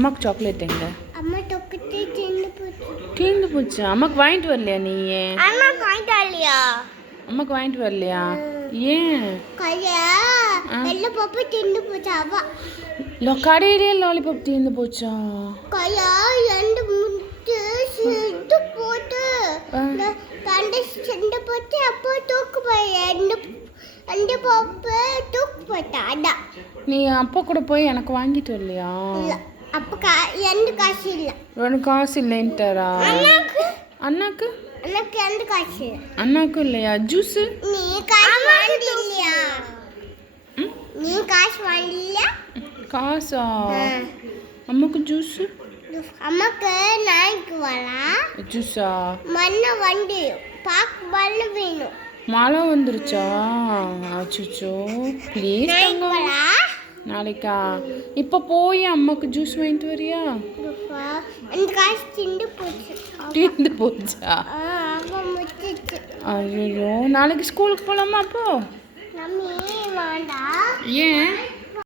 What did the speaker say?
அம்மாக்கு சாக்லேட் எங்க? அம்மா டொக்கட்டி தீர்ந்து போச்சு. அம்மாக்கு வாங்கிட்டு வரலையா நீ? அம்மாக்கு வாங்கிட்டு வரலையா? அம்மாக்கு வாங்கிட்டு வரலையா? ஏன்? கையா எல்லா பாப்பா தீர்ந்து போச்சு. அவ கடையிலே லாலிபாப் தீர்ந்து போச்சா? கையா ரெண்டு முட்டு சிட்டு போட்டு ரெண்டு சிண்டு போட்டு அப்போ தூக்கு போய் ரெண்டு பாப்பா தூக்கு போட்டா. அதான் நீ அப்பா கூட போய் எனக்கு வாங்கிட்டு வரலையா? அப்போ எந்த காசு இல்லை. உனக்கு காசு இல்லைன்ட்டாரா? அண்ணாக்கு எனக்கு எந்த காசு? அண்ணாக்கும் இல்லையா? ஜூஸு நீ காசு வாங்கி இல்லையா? நீ காசு வாங்கல? காசா? அம்மாக்கு ஜூஸு? அம்மாக்கு நாய்க்கு வரா ஜூஸா? மண்ணை வண்டி பாக்கு பண்ண வேணும். மழை வந்துருச்சா? அச்சோ ப்ளீஸ் நாய்க்கு வரா நாளைக்கா? இப்போ போய் அம்மாக்கு ஜூஸ் வாங்கிட்டு வரியா? அந்த காசு திண்டு போச்சு. தீர்ந்து போச்சா? அவ முச்சிச்சு. ஐயோ நாளைக்கு ஸ்கூலுக்கு போகலாமா அப்போ? நம்மி வேண்டா. ஏன்?